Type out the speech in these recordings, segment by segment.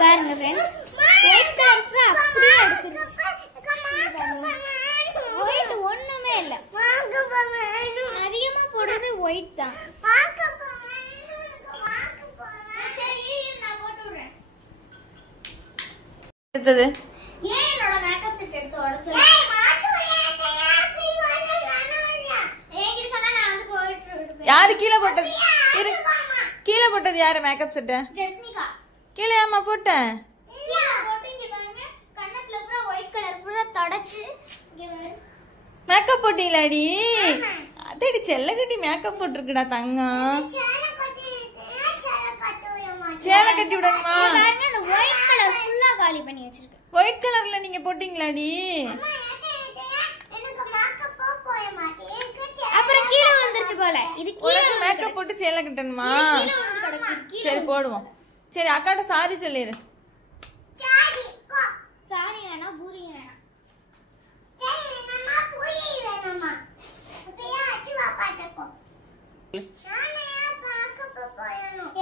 பாருங்க friends, white colour fro அப்படியே எடுத்துருச்சு. ஒயிட் ஒண்ணுமே இல்ல, அதிகமா போடுறது ஒயிட் தான். அடுத்தது ஏன் என்னோட மேக்கப் செட் எடுத்து உடைச்சு? யாரு கீழே போட்டது? கீழே போட்டது யாரு மேக்கப் செட்? ஜெஸ்மிகா. கீழே ஏமா போட்டேன்? கண்ணத்துல பூரா ஒயிட் கலர் பூரா தொடச்சு மேக்கப் போட்டீங்களாடி? அதடி செல்லக்கட்டி மேக்கப் போட்டிருக்குடா தங்கம். சேலை கட்டி விடுங்கம்மா. அந்த ஒயிட் கலர் ஃபுல்லா காலி பண்ணி வச்சிருக்கு. ஒயிட் கலர்ல நீங்க போட்டீங்களாடி? அப்புறம் கீழே விழுந்துருச்சு போல. இது கீழே மேக்கப் போட்டு சேலை கட்டணுமா? சரி போடுவோம். சரி அக்காட்ட சாரி சொல்லிரு. சாரி வேணா, பூரி வேணா.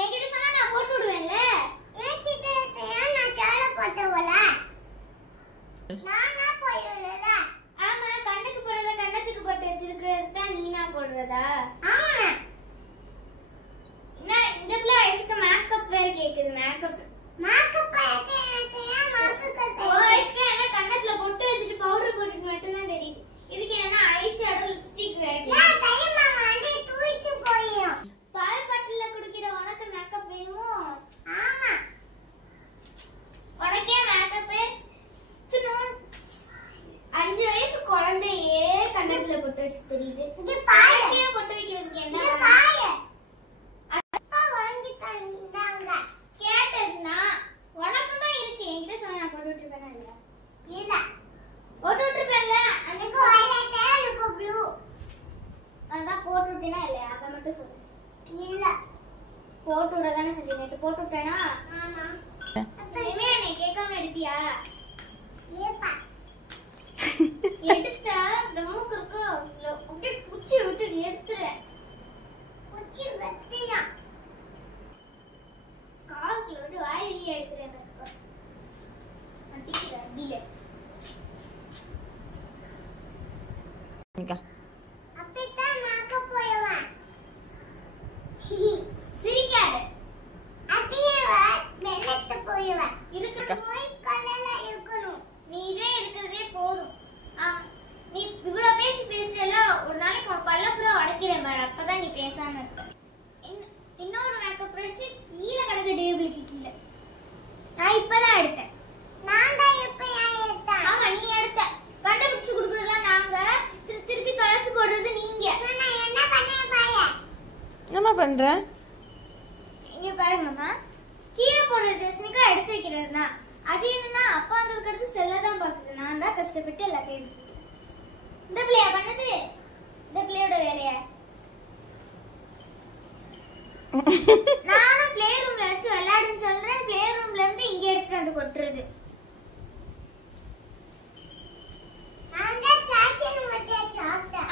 என்கிட்ட சொன்னா நான் போட்டு விடுவேன்ல. ஆமா, கண்ணுக்கு போடுறத கண்ணத்துக்கு போட்டு வச்சிருக்கிறது தான் நீனா போடுறதா? இந்த பிள்ளை வயசுக்கு மேக்கப் வேற கேக்குது. மேக்கப் கண்ணத்துல பொட்டு வச்சுட்டு பவுடர் போட்டுட்டு மட்டும் தான் தெரியுது. இதுக்கு என்ன ஐ ஷேடோ லிப்ஸ்டிக் வேற. பால் பாட்டில குடிக்கிற உனக்கு மேக்கப் வேணுமோ? ஆமா, உனக்கே மேக்கப் 5 வயசு குழந்தையே கண்ணத்துல பொட்டு வச்சு தெரியுது. பொட்டு வைக்கிறதுக்கு என்ன கேட்டதுன்னா உனக்கும் தான் இருக்கு. என்கிட்ட சொன்னா நான் போட்டு விட்டுருப்பேனா? இல்ல போட்டு விட்டுருப்பேன்ல. அதான் போட்டு விட்டேனா இல்லையா? அதை மட்டும் சொல்லு. இல்ல போட்டு விடதானே செஞ்சேன். நேற்று போட்டு விட்டேனா? ஆமா. இனிமே என்னை கேட்காம எடுத்தியா? எடுத்த இந்த மூக்குக்கு அப்படியே குச்சி விட்டு எடுத்துறேன். குச்சி வெட்டியா காலுக்குள்ள விட்டு வாய் வெளியே எடுத்துறேன். அப்படித்தான் மேக்கப் போயவன். சிரிக்காத. அப்படியே வெள்ளத்து போயவன். இருக்கிற போய் கல்லல இருக்கணும். நீ இதே இருக்கிறதே போதும். நீ இவ்வளவு பேச்சு பேசுறல, ஒரு நாளைக்கு உன் பல்ல பூரா உடைக்கிறேன் பாரு. அப்பதான் நீ பேசாம இருப்ப. இன்னொரு மேக்கப் ப்ரஷ் கீழே கிடக்க டேபிளுக்கு கீழே. நான் இப்பதான் எடுத்தேன். நான் தான் எப்பயா எடுத்தேன். ஆமா, நீ எடுத்த. கண்டுபிடிச்சு கொடுக்கறதெல்லாம் நாங்க, திருப்பி தொலைச்சு போடுறது நீங்க. நான் என்ன பண்ணேன் பாரு. என்ன பண்ற? இங்க பாருங்கம்மா, கீழே போடுற ஜெஸ்மிகா எடுத்து வைக்கிறதுனா அது என்னன்னா அப்பா வந்ததுக்கு அடுத்து செல்ல தான் பாக்குது. நான் தான் கஷ்டப்பட்டு எல்லாத்தையும் எடுத்து. இந்த பிள்ளையா பண்ணது? இந்த பிள்ளையோட வேலையா? நானும் பிளே ரூம்ல வச்சு விளையாடுன்னு சொல்றேன். பிளே ரூம்ல இருந்து இங்க எடுத்துட்டு வந்து கொட்டுறது.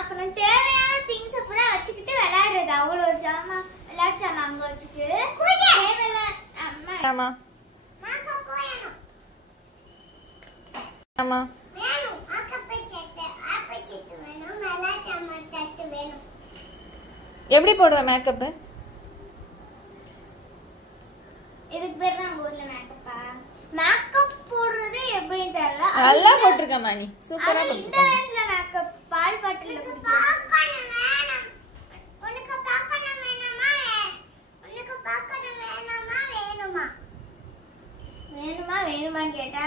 அப்புறம் தேவையான திங்ஸ் பூரா வச்சுக்கிட்டு விளையாடுறது. அவ்வளவு ஜாமா விளையாடுச்சாமா அங்க வச்சுட்டு ஆமா ஆமா எப்படி போடுவ மேக்கப்? இதுக்கு பேர் தான் ஊர்ல மேக்கப்பா. மேக்கப் போடுறது எப்படின்னு தெரியல. நல்லா போட்டுருக்கமா நீ. சூப்பரா போட்டுருக்க. இந்த வயசுல மேக்கப் பால் பாட்டில்ல பார்க்கணும் வேணும். உனக்கு பார்க்கணும் வேணுமா? உனக்கு பார்க்கணும் வேணுமா? வேணுமா? வேணுமா வேணுமான்னு கேட்டா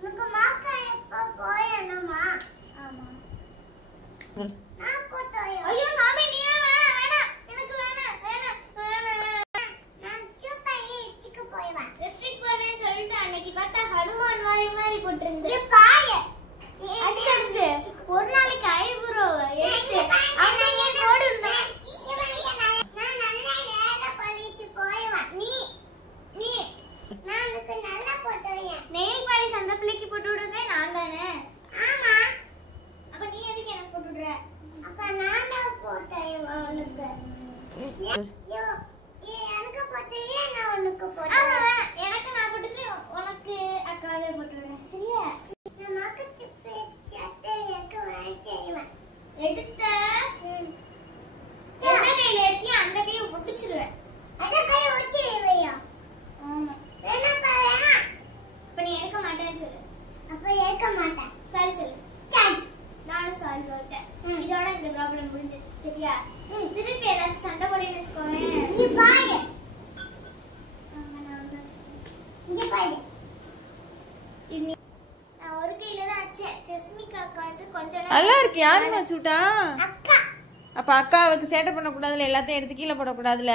உனக்கு மாக்க எப்ப போயணுமா? ஆமா. நான் போறேன். ஐயோ சாமி, நீ வேணாம் வேணாம். எனக்கு வேணாம் வேணாம் வேணாம். நான் சூப்பரா சிக்கு போய்வா. லிப்ஸ்டிக் போடுறேன்னு சொல்லிட்டு அன்னைக்கு பார்த்தா ஹனுமான் மாதிரி போட்டுருந்தேன். ஏ பாய. அதுக்கு அடுத்து ஒரு நாளைக்கு ஐப்ரோ எடுத்து அன்னைக்கு கோடு இருந்தேன். நான் நல்லா வேலை பண்ணிட்டு போய்வா. நீ நான் உனக்கு நல்லா போட்டுறேன். நெயில் பாலிஷ் அந்த பிள்ளைக்கு போட்டு விடுறதே நான் தானே? ஆமா. அப்ப நீ எதுக்கு எனக்கு போட்டு விடுற? அப்ப நான் தான் போட்டேன் உனக்கு. எனக்கு போட்டே நான் உனக்கு போட்டேன். எனக்கு நான் போட்டுக்கிறேன். ப்ராப்ளம் முடிஞ்சிருச்சு சரியா திருப்பி ஏதாவது சண்டை போடுன்னு வச்சுக்கோங்க நீ பாரு இங்க பாரு நான் ஒரு கையில தான் அச்சேன் ஜெஸ்மிகா அக்கா வந்து கொஞ்ச நல்லா இருக்கு யாருன்னு வச்சுட்டா அக்கா அப்ப அக்காவுக்கு சேட்டை பண்ண கூடாதுல எல்லாத்தையும் எடுத்து கீழே போட கூடாதுல